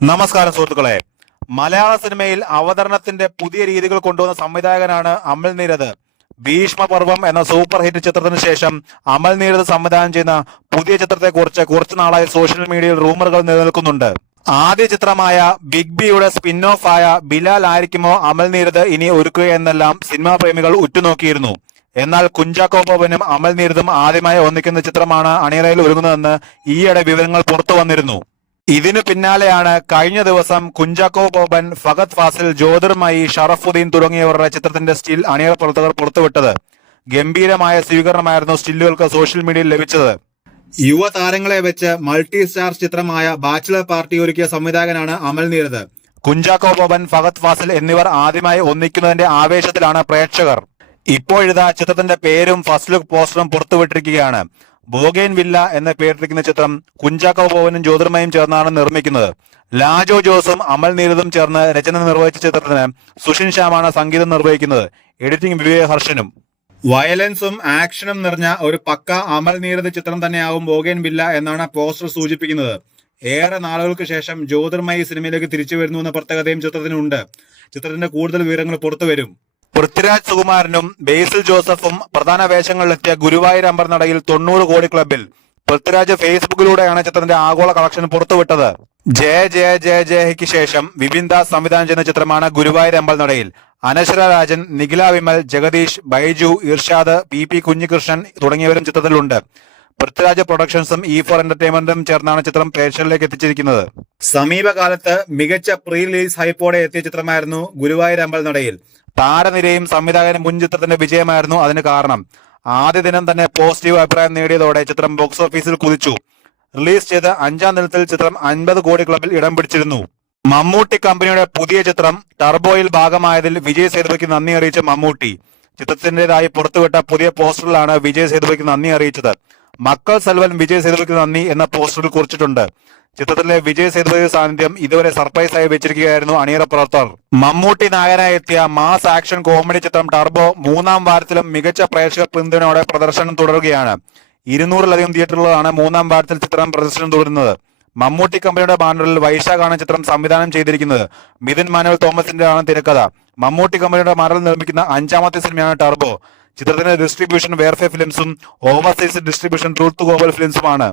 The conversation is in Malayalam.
നമസ്കാരം സുഹൃത്തുക്കളെ. മലയാള സിനിമയിൽ അവതരണത്തിന്റെ പുതിയ രീതികൾ കൊണ്ടുവന്ന സംവിധായകനാണ് അമൽ നീരദ്. ഭീഷ്മപർവം എന്ന സൂപ്പർ ഹിറ്റ് ചിത്രത്തിന് ശേഷം അമൽ നീരദ് സംവിധാനം ചെയ്യുന്ന പുതിയ ചിത്രത്തെക്കുറിച്ച് കുറച്ചു നാളായി സോഷ്യൽ മീഡിയയിൽ റൂമറുകൾ നിലനിൽക്കുന്നുണ്ട്. ആദ്യ ചിത്രമായ ബിഗ് ബിയുടെ സ്പിൻ ഓഫ് ആയ ബിലാൽ ആയിരിക്കുമോ അമൽ നീരദ് ഇനി ഒരുക്കുകയെന്നെല്ലാം സിനിമാ പ്രേമികൾ ഉറ്റുനോക്കിയിരുന്നു. എന്നാൽ കുഞ്ചാക്കോ ബോബനും അമൽ നീരദും ആദ്യമായി ഒന്നിക്കുന്ന ചിത്രമാണ് അണിയറയിൽ ഒരുങ്ങുന്നതെന്ന് ഈയിടെ വിവരങ്ങൾ പുറത്തു വന്നിരുന്നു. ഇതിനു പിന്നാലെയാണ് കഴിഞ്ഞ ദിവസം കുഞ്ചാക്കോ ബോബൻ, ഫഹദ് ഫാസിൽ, ജ്യോതിർമയി, ഷറഫുദ്ദീൻ തുടങ്ങിയവരുടെ ചിത്രത്തിന്റെ സ്റ്റിൽ അണിയറ പ്രവർത്തകർ പുറത്തുവിട്ടത്. ഗംഭീരമായ സ്വീകരണമായിരുന്നു സ്റ്റില്ലുകൾക്ക് സോഷ്യൽ മീഡിയയിൽ ലഭിച്ചത്. യുവതാരങ്ങളെ വെച്ച് മൾട്ടി സ്റ്റാർ ചിത്രമായ ബാച്ചിലർ പാർട്ടി ഒരുക്കിയ സംവിധായകനാണ് അമൽ നീരദ്. കുഞ്ചാക്കോ ബോബൻ, ഫഹദ് ഫാസിൽ എന്നിവർ ആദ്യമായി ഒന്നിക്കുന്നതിന്റെ ആവേശത്തിലാണ് പ്രേക്ഷകർ. ഇപ്പോഴിതാ ചിത്രത്തിന്റെ പേരും ഫസ്റ്റ് ലുക്ക് പോസ്റ്ററും പുറത്തുവിട്ടിരിക്കുകയാണ്. ബോഗേൻ വില്ല എന്ന പേരിട്ടിരിക്കുന്ന ചിത്രം കുഞ്ചാക്കോ ബോബനും ജ്യോതിർമയും ചേർന്നാണ് നിർമ്മിക്കുന്നത്. ലാജോ ജോസും അമൽ നീരദും ചേർന്ന് രചന നിർവഹിച്ച ചിത്രത്തിന് സുഷിൻ ശ്യാമാണ് സംഗീതം നിർവഹിക്കുന്നത്. എഡിറ്റിംഗ് വിവേക് ഹർഷനും. വയലൻസും ആക്ഷനും നിറഞ്ഞ ഒരു പക്ക അമൽ നീരദ് ചിത്രം തന്നെയാവും ബോഗേൻ വില്ല എന്നാണ് പോസ്റ്റർ സൂചിപ്പിക്കുന്നത്. ഏറെ നാളുകൾക്ക് ശേഷം ജ്യോതിർമയി സിനിമയിലേക്ക് തിരിച്ചു വരുന്നു എന്ന പ്രത്യേകതയും ചിത്രത്തിനുണ്ട്. ചിത്രത്തിന്റെ കൂടുതൽ വിവരങ്ങൾ പുറത്തുവരും. പൃഥ്വിരാജ് സുകുമാരനും ബേസിൽ ജോസഫും പ്രധാന വേഷങ്ങളിലെത്തിയ ഗുരുവായൂർ അമ്പലനടയിൽ 90 കോടി ക്ലബിൽ പൃഥ്വിരാജ് ഫേസ്ബുക്കിലൂടെയാണ് ചിത്രത്തിന്റെ ആഗോള കളക്ഷൻ പുറത്തുവിട്ടത്. ജയ ജയ ജയ ജയയ്ക്ക് ശേഷം വിപിൻ ദാസ് സംവിധാനം ചെയ്യുന്ന ചിത്രമാണ് ഗുരുവായൂർ അമ്പലനടയിൽ. അനശ്വര രാജൻ, നിഖില വിമൽ, ജഗദീഷ്, ബൈജു, ഇർഷാദ്, പി കുഞ്ഞികൃഷ്ണൻ തുടങ്ങിയവരും ചിത്രത്തിലുണ്ട്. പൃഥ്വിരാജ് പ്രൊഡക്ഷൻസും E4 എന്റർടൈൻമെന്റും ചേർന്നാണ് ചിത്രം പ്രേക്ഷകരിലേക്ക് എത്തിച്ചിരിക്കുന്നത്. സമീപകാലത്ത് മികച്ച പ്രീ റിലീസ് ഹൈപ്പോടെ എത്തിയ ചിത്രമായിരുന്നു ഗുരുവായൂർ അമ്പലനടയിൽ. താരനിരയും സംവിധായകനും മുൻ ചിത്രത്തിന്റെ വിജയമായിരുന്നു അതിന് കാരണം. ആദ്യ ദിനം തന്നെ പോസിറ്റീവ് അഭിപ്രായം നേടിയതോടെ ചിത്രം ബോക്സ് ഓഫീസിൽ കുതിച്ചു. റിലീസ് ചെയ്ത 5ാം ദിനത്തിൽ ചിത്രം 50 കോടി ക്ലബിൽ ഇടം പിടിച്ചിരുന്നു. മമ്മൂട്ടി കമ്പനിയുടെ പുതിയ ചിത്രം ടർബോയിൽ ഭാഗമായതിൽ വിജയ് സേതുപതിക്ക് നന്ദി അറിയിച്ച മമ്മൂട്ടി ചിത്രത്തിന്റേതായി പുറത്തുവിട്ട പുതിയ പോസ്റ്ററിലാണ് വിജയ് സേതുപതിക്ക് നന്ദി അറിയിച്ചത്. മക്കൾ സെൽവൻ വിജയ് സേതുപതിക്ക് നന്ദി എന്ന പോസ്റ്ററിൽ കുറിച്ചിട്ടുണ്ട്. ചിത്രത്തിലെ വിജയ് സേതുപതി സാന്നിധ്യം ഇതുവരെ സർപ്രൈസായി വെച്ചിരിക്കുകയായിരുന്നു അണിയറ പ്രവർത്തകർ. മമ്മൂട്ടി നായകനായി എത്തിയ മാസ് ആക്ഷൻ കോമഡി ചിത്രം ടർബോ 3ാം വാരത്തിലും മികച്ച പ്രേക്ഷക പിന്തുണയോടെ പ്രദർശനം തുടരുകയാണ്. 200-ലധികം തിയേറ്ററുകളാണ് 3ാം വാരത്തിൽ ചിത്രം പ്രദർശനം തുടരുന്നത്. മമ്മൂട്ടി കമ്പനിയുടെ ബാനറിൽ വൈശാഖാണ് ചിത്രം സംവിധാനം ചെയ്തിരിക്കുന്നത്. മിഥുൻ മാനുവൽ തോമസിന്റെ ആണ് തിരക്കഥ. മമ്മൂട്ടി കമ്പനിയുടെ ബാനറിൽ നിർമ്മിക്കുന്ന 5ാമത്തെ സിനിമയാണ് ടർബോ. ചിത്രത്തിന്റെ ഡിസ്ട്രിബ്യൂഷൻ വേർഫെ ഫിലിംസും ഓവർസീസ് ഡിസ്ട്രിബ്യൂഷൻ ട്രൂത്ത് ഗ്ലോബൽ ഫിലിംസുമാണ്.